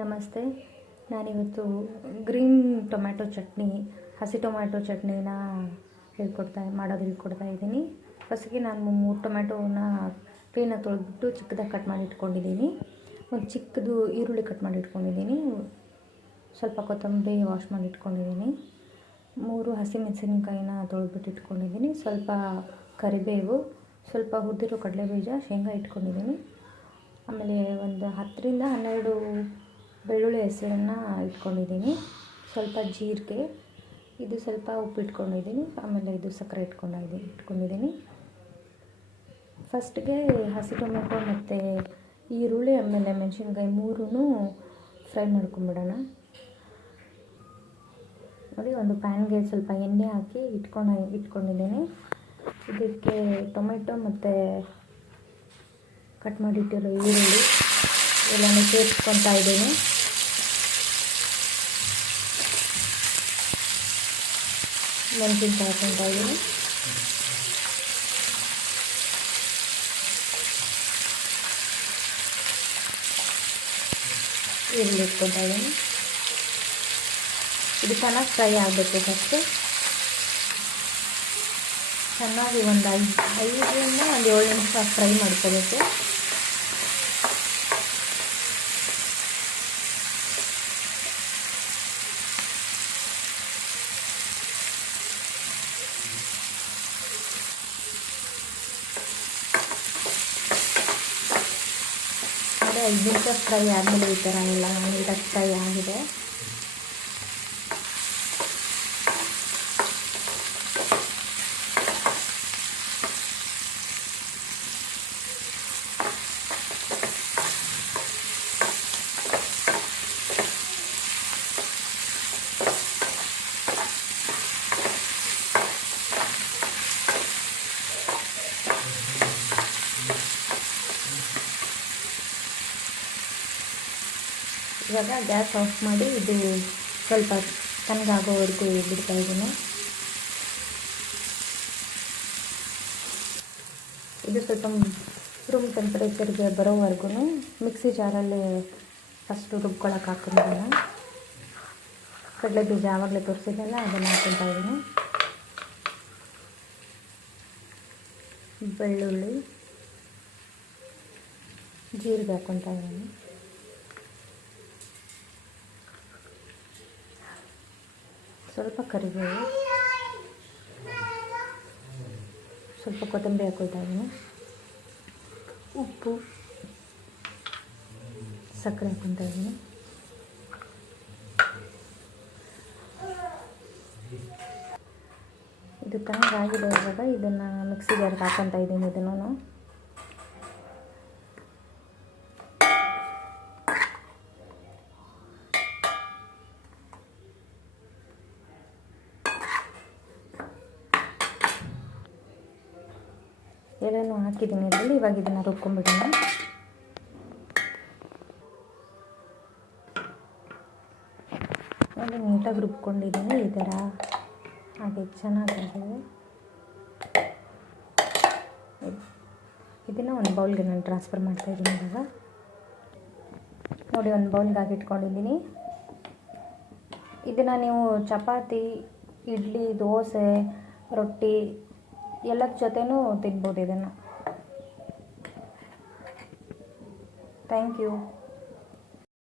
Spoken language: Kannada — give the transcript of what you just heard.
ನಮಸ್ತೆ. ನಾನಿವತ್ತು ಗ್ರೀನ್ ಟೊಮ್ಯಾಟೊ ಚಟ್ನಿ, ಹಸಿ ಟೊಮ್ಯಾಟೊ ಚಟ್ನಿನ ಮಾಡೋದು ಹೇಳ್ಕೊಡ್ತಾ ಇದ್ದೀನಿ. ಫಸ್ಟಿಗೆ ನಾನು 3 ಟೊಮ್ಯಾಟೋನ ಕ್ಲೀನಾಗಿ ತೊಳೆದ್ಬಿಟ್ಟು ಚಿಕ್ಕದಾಗಿ ಕಟ್ ಮಾಡಿ ಇಟ್ಕೊಂಡಿದ್ದೀನಿ. ಒಂದು ಚಿಕ್ಕದು ಈರುಳ್ಳಿ ಕಟ್ ಮಾಡಿ ಇಟ್ಕೊಂಡಿದ್ದೀನಿ. ಸ್ವಲ್ಪ ಕೊತ್ತಂಬರಿ ವಾಶ್ ಮಾಡಿ ಇಟ್ಕೊಂಡಿದ್ದೀನಿ. 3 ಹಸಿಮೆಣಸಿನಕಾಯಿನ ತೊಳೆದ್ಬಿಟ್ಟು ಇಟ್ಕೊಂಡಿದ್ದೀನಿ. ಸ್ವಲ್ಪ ಕರಿಬೇವು, ಸ್ವಲ್ಪ ಹುರಿದಿರೋ ಕಡಲೆಬೀಜ, ಶೇಂಗಾ ಇಟ್ಕೊಂಡಿದ್ದೀನಿ. ಆಮೇಲೆ ಒಂದು 10ರಿಂದ 12 ಬೆಳ್ಳುಳ್ಳಿ ಹೆಸರನ್ನು ಇಟ್ಕೊಂಡಿದ್ದೀನಿ. ಸ್ವಲ್ಪ ಜೀರಿಗೆ, ಇದು ಸ್ವಲ್ಪ ಉಪ್ಪು ಇಟ್ಕೊಂಡಿದ್ದೀನಿ. ಆಮೇಲೆ ಇದು ಸಕ್ಕರೆ ಇಟ್ಕೊಂಡಿದ್ದೀನಿ. ಫಸ್ಟ್ಗೆ ಹಸಿ ಟೊಮೆಟೊ ಮತ್ತು ಈರುಳ್ಳಿ ಆಮೇಲೆ ಮೆಣಸಿನ್ಕಾಯಿ 3 ಫ್ರೈ ಮಾಡ್ಕೊಂಬಿಡೋಣ. ನೋಡಿ, ಒಂದು ಪ್ಯಾನ್ಗೆ ಸ್ವಲ್ಪ ಎಣ್ಣೆ ಹಾಕಿ ಇಟ್ಕೊಂಡಿದ್ದೀನಿ. ಇದಕ್ಕೆ ಟೊಮೆಟೊ ಮತ್ತು ಕಟ್ ಮಾಡಿಟ್ಟಿರೋ ಈರುಳ್ಳಿ ಎಲ್ಲನೂ ಸೇರಿಸ್ಕೊತಾ ಇದ್ದೀನಿ. ಮೆಣಸಿನ್ಕಾಯಿ ಹಾಕ್ಕೊತಾ ಇದ್ದೀನಿ. ಈರುಳ್ಳಿ ಇಟ್ಕೊತಾ ಇದ್ದೀನಿ. ಇದು ಚೆನ್ನಾಗಿ ಫ್ರೈ ಆಗಬೇಕು. ಫಸ್ಟು ಚೆನ್ನಾಗಿ ಒಂದು 5ರಿಂದ 7 ನಿಮಿಷ ಫ್ರೈ ಮಾಡ್ಕೋಬೇಕು. ಅದೇ 5 ನಿಮಿಷ ಫ್ರೈ ಆದಮೇಲೆ ಈ ಥರ ಎಲ್ಲ ನೀಟಾಗಿ ಫ್ರೈ ಆಗಿದೆ. ಇವಾಗ ಗ್ಯಾಸ್ ಆಫ್ ಮಾಡಿ ಇದು ಸ್ವಲ್ಪ ತಣ್ಣಗಾಗೋವರೆಗೂ ಬಿಡ್ತಾ ಇದ್ದೀನಿ. ಇದು ಸ್ವಲ್ಪ ರೂಮ್ ಟೆಂಪರೇಚರ್ಗೆ ಬರೋವರೆಗೂ ಮಿಕ್ಸಿ ಜಾರಲ್ಲಿ ಫಸ್ಟು ರುಬ್ಕೊಳಕ್ಕೆ ಹಾಕ್ಕೊಂಡಿದ್ದೀನಿ. ಕಡಲೆ ಬೀಜ ಆವಾಗಲೇ ತೋರಿಸಿದ್ದೆಲ್ಲ ಅದನ್ನು ಹಾಕ್ಕೊತಾ ಇದ್ದೀನಿ. ಬೆಳ್ಳುಳ್ಳಿ, ಜೀರಿಗೆ ಹಾಕ್ಕೊತಾ ಇದ್ದೀನಿ. ಸ್ವಲ್ಪ ಕರಿಬೇವು, ಸ್ವಲ್ಪ ಕೊತ್ತಂಬರಿ ಹಾಕ್ಕೊಳ್ತಾ ಇದ್ದೀನಿ. ಉಪ್ಪು, ಸಕ್ಕರೆ ಹಾಕ್ಕೊತಾ ಇದ್ದೀನಿ. ಇದು ತಣ್ಣಗಾಗಿದೆ. ಇವಾಗ ಇದನ್ನು ಮಿಕ್ಸಿ ಜಾರ್ಗೆ ಹಾಕ್ಕೊತಾ ಇದ್ದೀನಿ. ಇದನ್ನು ಎಲ್ಲನೂ ಹಾಕಿದ್ದೀನಿ ಇದರಲ್ಲಿ. ಇವಾಗ ಇದನ್ನು ರುಬ್ಕೊಂಡ್ಬಿಡೋಣ. ಒಂದು ನೀಟಾಗಿ ರುಬ್ಕೊಂಡಿದ್ದೀನಿ. ಈ ಥರ ಹಾಗೆ ಚೆನ್ನಾಗಿದೆ. ಇದನ್ನು ಒಂದು ಬೌಲ್ಗೆ ನಾನು ಟ್ರಾನ್ಸ್ಫರ್ ಮಾಡ್ತಾಯಿದ್ದೀನಿ. ಇವಾಗ ನೋಡಿ, ಒಂದು ಬೌಲ್ಗೆ ಹಾಕಿಟ್ಕೊಂಡಿದ್ದೀನಿ. ಇದನ್ನು ನೀವು ಚಪಾತಿ, ಇಡ್ಲಿ, ದೋಸೆ, ರೊಟ್ಟಿ ಎಲ್ಲದ ಜೊತೆನೂ ತಿನ್ಬೋದು ಇದನ್ನು. Thank you.